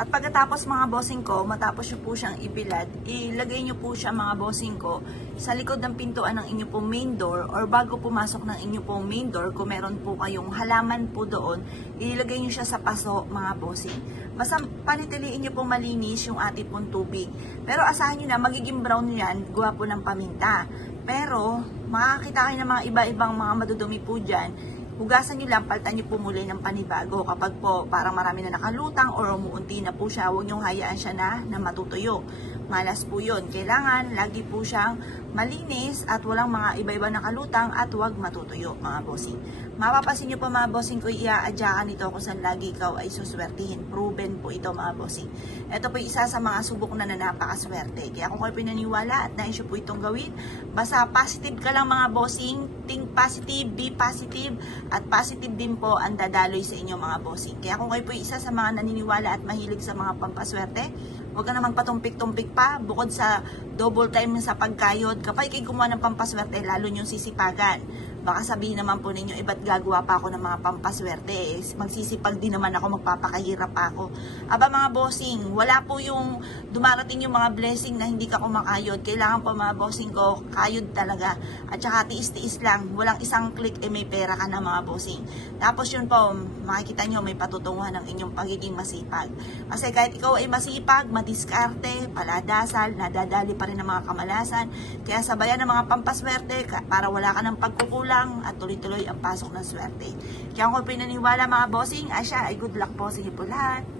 At pagkatapos mga bossing ko, matapos nyo po siyang ibilad, ilagay nyo po siya mga bossing ko sa likod ng pintuan ng inyo pong main door or bago pumasok ng inyo pong main door, kung meron po kayong halaman po doon, ilagay nyo siya sa paso mga bossing. Basta panitiliin nyo pong malinis yung ating pong tubig. Pero asahan nyo na, magiging brown yan, gawa po ng paminta. Pero makakita kayo ng mga iba-ibang mga madudumi po dyan. Hugasan nyo lang, palitan nyo po muli ng panibago. Kapag po parang marami na nakalutang or umuunti na po siya, huwag nyo hayaan siya na matutuyo. Malas po yun. Kailangan lagi po siyang malinis at walang mga iba-iba nakalutang at huwag matutuyo mga bossing. Mapapasin nyo po mga bossing ko, iaadyakan nito kung saan lagi ikaw ay suswertihin. Proven po ito mga bossing. Ito po isa sa mga subok na napakaswerte. Kaya kung kayo pinaniwala at nais nyo po itong gawin, basta positive ka lang mga bossing. Think positive, be positive, at positive din po ang dadaloy sa inyo mga bossing. Kaya kung kayo po isa sa mga naniniwala at mahilig sa mga pampaswerte, huwag ka namang patumpik-tumpik pa. Bukod sa double time sa pagkayod, kapag kayo gumawa ng pampaswerte, lalo nyo sisipagan. Baka sabihin naman po ninyo, iba't gagawa pa ako ng mga pampaswerte. Magsisipag din naman ako, magpapakahirap pa ako. Aba mga bossing, wala po yung dumarating yung mga blessing na hindi ka kumakayod. Kailangan po mga bossing ko, kayod talaga. At saka tiis-tiis lang. Walang isang click, may pera ka na mga bossing. Tapos yun po, makikita nyo, may patutunguhan ng inyong pagiging masipag. Kasi kahit ikaw ay masipag, madiskarte, paladasal, nadadali pa rin ng mga kamalasan. Kaya sabayan ng mga pampaswerte para wala ka ng pagkukulang at tuloy-tuloy ang pasok ng swerte. Kaya kung pinaniwala mga bossing, ay siya ay good luck po sa inyo po lahat.